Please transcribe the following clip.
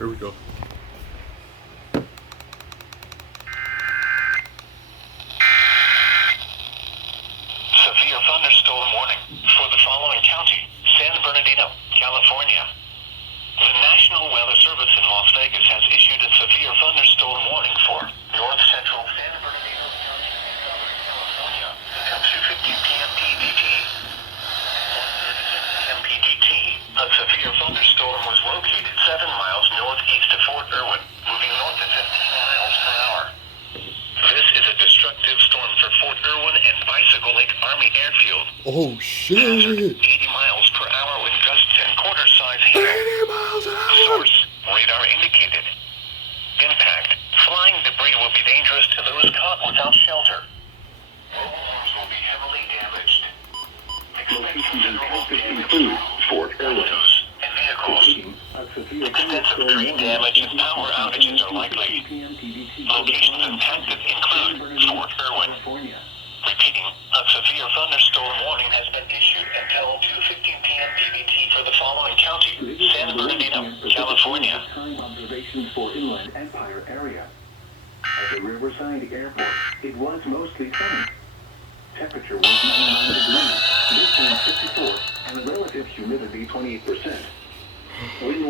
Here we go. Severe thunderstorm warning for the following county: San Bernardino, California. The National Weather Service in Las Vegas has issued a severe thunderstorm warning for north central San Bernardino County, California, until 2:50 p.m. PDT. At 1:36 p.m. PDT, a severe thunderstorm was located 7 miles northeast of Fort Irwin, moving north at 15 miles per hour. This is a destructive storm for Fort Irwin and Bicycle Lake Army Airfield. Oh shit! 80 miles per hour with gusts and quarter-size hail. 80 miles an hour! Source: radar indicated. Impact: flying debris will be dangerous to those caught without shelter. Mobile homes will be heavily damaged. Locations impacted include Fort Irwin And vehicles. Extensive tree damage and power outages are likely. Locations impacted include Fort Irwin. Repeating, a severe thunderstorm warning has been issued until 2:15 p.m. PBT for the following county: San Bernardino, California. Time observations for Inland Empire area. At the Riverside Airport, it was mostly sunny. Temperature was 99 degrees, wind 54, and relative humidity 28%. Wind